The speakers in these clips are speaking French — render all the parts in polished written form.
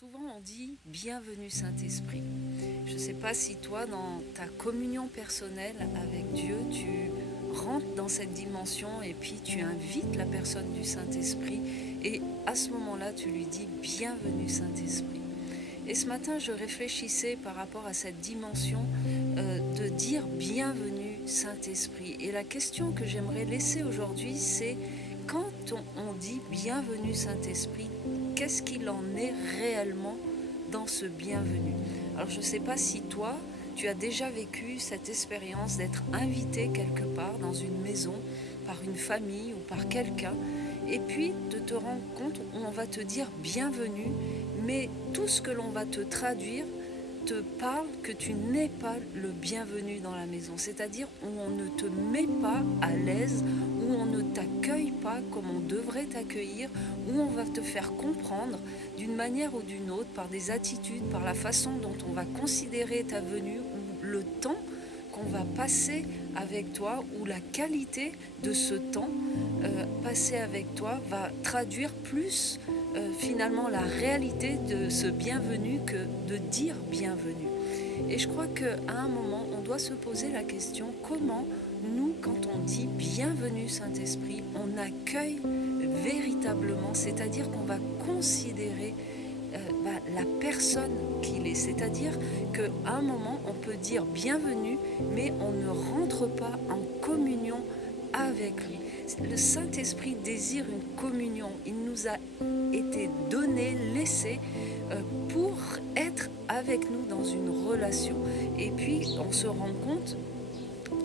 Souvent on dit bienvenue Saint-Esprit. Je ne sais pas si toi dans ta communion personnelle avec Dieu, tu rentres dans cette dimension et puis tu invites la personne du Saint-Esprit et à ce moment-là tu lui dis bienvenue Saint-Esprit. Et ce matin je réfléchissais par rapport à cette dimension de dire bienvenue Saint-Esprit. Et la question que j'aimerais laisser aujourd'hui c'est quand on dit bienvenue Saint-Esprit, qu'est-ce qu'il en est réellement dans ce bienvenu? Alors je ne sais pas si toi, tu as déjà vécu cette expérience d'être invité quelque part dans une maison, par une famille ou par quelqu'un, et puis de te rendre compte où on va te dire bienvenue, mais tout ce que l'on va te traduire te parle que tu n'es pas le bienvenu dans la maison, c'est-à-dire où on ne te met pas à l'aise, où on ne t'accueille pas comme on devrait t'accueillir, où on va te faire comprendre d'une manière ou d'une autre, par des attitudes, par la façon dont on va considérer ta venue, ou le temps qu'on va passer avec toi, ou la qualité de ce temps passé avec toi va traduire plus finalement la réalité de ce bienvenu que de dire bienvenue. Et je crois qu'à un moment, on doit se poser la question comment nous, quand on dit bienvenue Saint-Esprit, on accueille véritablement, c'est-à-dire qu'on va considérer la personne qu'il est. C'est-à-dire qu'à un moment, on peut dire bienvenue, mais on ne rentre pas en communion avec lui. Le Saint-Esprit désire une communion. Il nous a été donné, laissé pour être avec nous dans une relation. Et puis, on se rend compte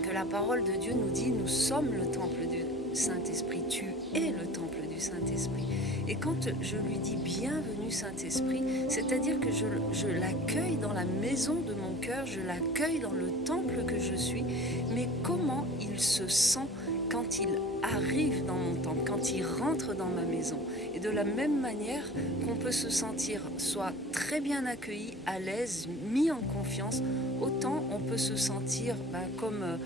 que la parole de Dieu nous dit, nous sommes le temple du Saint-Esprit. Tu es le temple du Saint-Esprit. Et quand je lui dis bienvenue Saint-Esprit, c'est-à-dire que je l'accueille dans la maison de mon cœur, je l'accueille dans le temple que je suis, mais comment il se sent quand il arrive dans mon temple, quand il rentre dans ma maison. Et de la même manière qu'on peut se sentir soit très bien accueilli, à l'aise, mis en confiance, autant on peut se sentir comme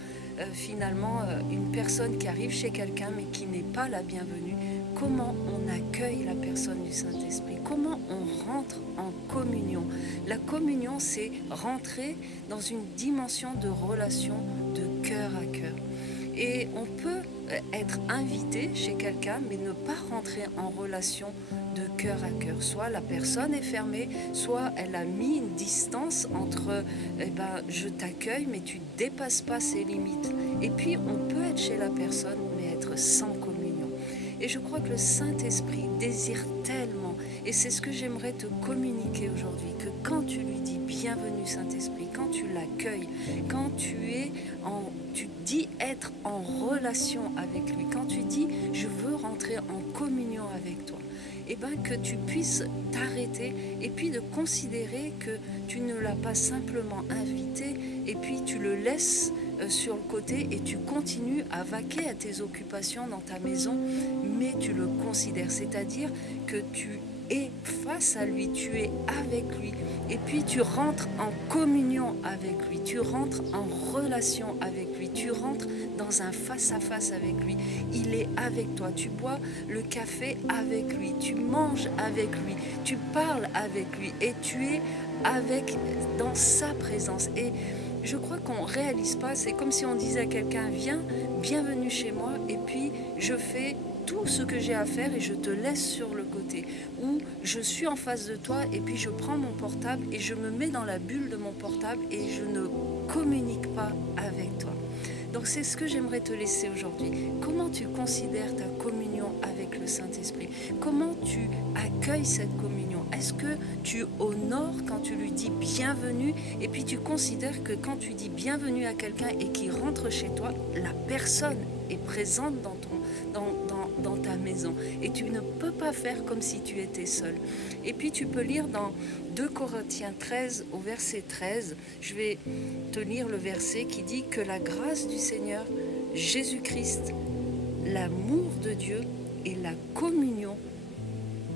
finalement une personne qui arrive chez quelqu'un mais qui n'est pas la bienvenue. Comment on accueille la personne du Saint-Esprit? Comment on rentre en communion? La communion, c'est rentrer dans une dimension de relation de cœur à cœur. Et on peut être invité chez quelqu'un, mais ne pas rentrer en relation de cœur à cœur. Soit la personne est fermée, soit elle a mis une distance entre je t'accueille, mais tu ne dépasses pas ses limites. Et puis on peut être chez la personne, mais être sans communion. Et je crois que le Saint-Esprit désire tellement, et c'est ce que j'aimerais te communiquer aujourd'hui, que quand tu lui dis bienvenue Saint-Esprit, quand tu l'accueilles, quand tu dis être en relation avec lui, quand tu dis je veux rentrer en communion avec toi, et que tu puisses t'arrêter et puis de considérer que tu ne l'as pas simplement invité et puis tu le laisses sur le côté et tu continues à vaquer à tes occupations dans ta maison, mais tu le considères, c'est-à-dire que tu es face à lui, tu es avec lui, et puis tu rentres en communion avec lui, tu rentres en relation avec lui, tu rentres dans un face-à-face avec lui, il est avec toi, tu bois le café avec lui, tu manges avec lui, tu parles avec lui, et tu es dans sa présence. Et je crois qu'on ne réalise pas, c'est comme si on disait à quelqu'un, viens, bienvenue chez moi, et puis je fais tout ce que j'ai à faire et je te laisse sur le côté, ou je suis en face de toi et puis je prends mon portable et je me mets dans la bulle de mon portable et je ne communique pas avec toi. Donc c'est ce que j'aimerais te laisser aujourd'hui. Comment tu considères ta communion avec le Saint-Esprit? Comment tu accueilles cette communion? Est-ce que tu honores quand tu lui dis bienvenue et puis tu considères que quand tu dis bienvenue à quelqu'un et qu'il rentre chez toi, la personne est présente dans ta maison et tu ne peux pas faire comme si tu étais seul. Et puis tu peux lire dans 2 Corinthiens 13 au verset 13, je vais te lire le verset qui dit que la grâce du Seigneur Jésus-Christ, l'amour de Dieu et la communion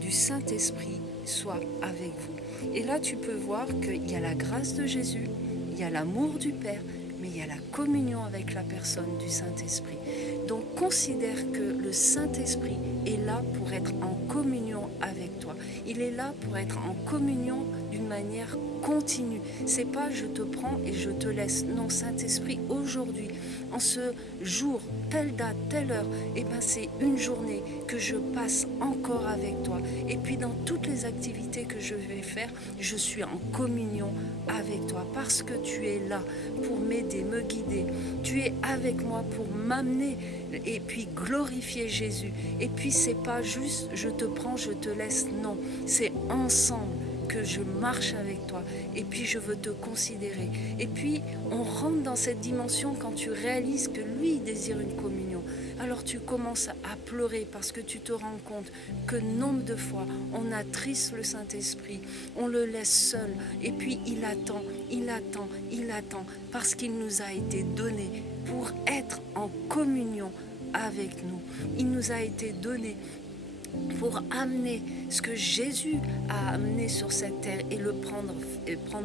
du Saint-Esprit soient avec vous. Et là tu peux voir qu'il y a la grâce de Jésus, il y a l'amour du Père, mais il y a la communion avec la personne du Saint-Esprit. Donc considère que le Saint-Esprit est là pour être en communion avec toi. Il est là pour être en communion d'une manière continue. C'est pas je te prends et je te laisse. Non, Saint-Esprit, aujourd'hui, en ce jour, telle date, telle heure, et ben c'est une journée que je passe encore avec toi. Et puis dans toutes les activités que je vais faire, je suis en communion avec toi parce que tu es là pour m'aider, me guider. Tu es avec moi pour m'amener et puis glorifier Jésus. Et puis c'est pas juste je te prends, je te laisse. Non, c'est ensemble que je marche avec toi et puis je veux te considérer. Et puis on rentre dans cette dimension quand tu réalises que lui désire une communion. Alors tu commences à pleurer parce que tu te rends compte que nombre de fois on attriste le Saint-Esprit, on le laisse seul et puis il attend, il attend, il attend parce qu'il nous a été donné pour être en communion avec nous. Il nous a été donné pour amener ce que Jésus a amené sur cette terre et le prendre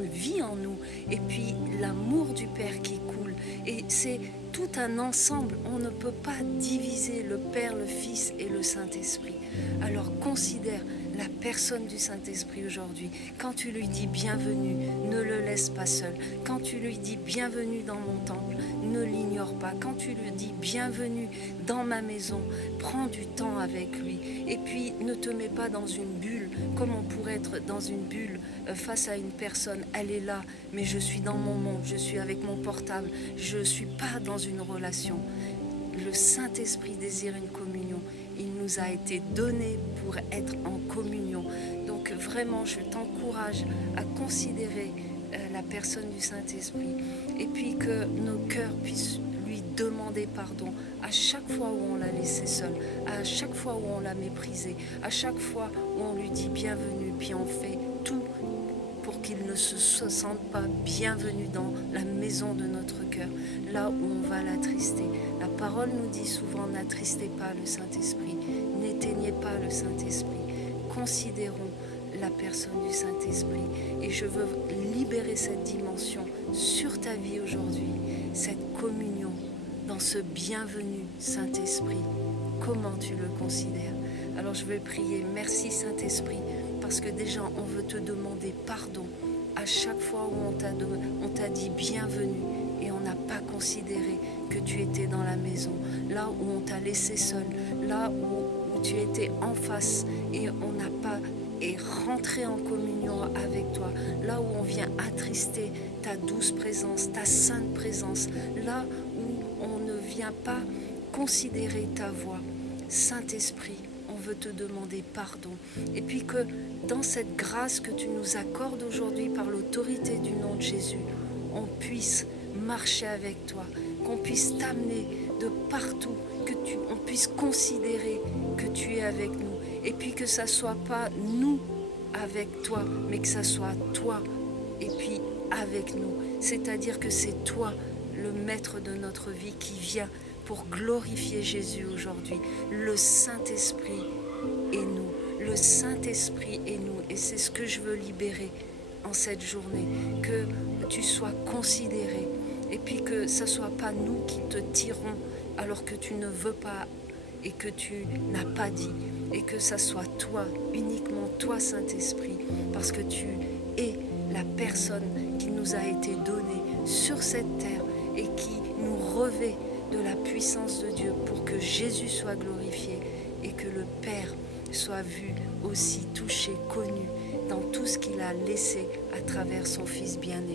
vie en nous. Et puis l'amour du Père qui coule. Et c'est tout un ensemble. On ne peut pas diviser le Père, le Fils et le Saint-Esprit. Alors considère la personne du Saint-Esprit aujourd'hui. Quand tu lui dis bienvenue, ne le laisse pas seul. Quand tu lui dis bienvenue dans mon temple, ne l'ignore pas. Quand tu lui dis bienvenue dans ma maison, prends du temps avec lui. Et puis ne te mets pas dans une bulle, comme on pourrait être dans une bulle face à une personne. Elle est là, mais je suis dans mon monde, je suis avec mon portable, je ne suis pas dans une relation. Le Saint-Esprit désire une communion. Il nous a été donné pour être en communion. Donc vraiment, je t'encourage à considérer la personne du Saint-Esprit et puis que nos cœurs puissent lui demander pardon à chaque fois où on l'a laissé seul, à chaque fois où on l'a méprisé, à chaque fois où on lui dit bienvenue, puis on fait tout pour qu'il ne se sente pas bienvenu dans la maison de notre cœur, là où on va l'attrister. La parole nous dit souvent, n'attristez pas le Saint-Esprit, n'éteignez pas le Saint-Esprit. Considérons la personne du Saint-Esprit et je veux libérer cette dimension sur ta vie aujourd'hui, cette communion dans ce bienvenu Saint-Esprit. Comment tu le considères? Alors je vais prier, merci Saint-Esprit, parce que déjà on veut te demander pardon à chaque fois où on t'a dit bienvenue et on n'a pas considéré que tu étais dans la maison, là où on t'a laissé seul, là où tu étais en face et on n'a pas et rentrer en communion avec toi, là où on vient attrister ta douce présence, ta sainte présence, là où on ne vient pas considérer ta voix. Saint-Esprit, on veut te demander pardon. Et puis que dans cette grâce que tu nous accordes aujourd'hui par l'autorité du nom de Jésus, on puisse marcher avec toi, qu'on puisse t'amener de partout, on puisse considérer que tu es avec nous. Et puis que ça ne soit pas nous avec toi, mais que ça soit toi et puis avec nous. C'est-à-dire que c'est toi, le maître de notre vie, qui vient pour glorifier Jésus aujourd'hui. Le Saint-Esprit est nous. Le Saint-Esprit est nous. Et c'est ce que je veux libérer en cette journée. Que tu sois considéré. Et puis que ce ne soit pas nous qui te tirons alors que tu ne veux pas et que tu n'as pas dit. Et que ça soit toi, uniquement toi, Saint-Esprit, parce que tu es la personne qui nous a été donnée sur cette terre et qui nous revêt de la puissance de Dieu pour que Jésus soit glorifié et que le Père soit vu, aussi touché, connu dans tout ce qu'il a laissé à travers son Fils bien-aimé.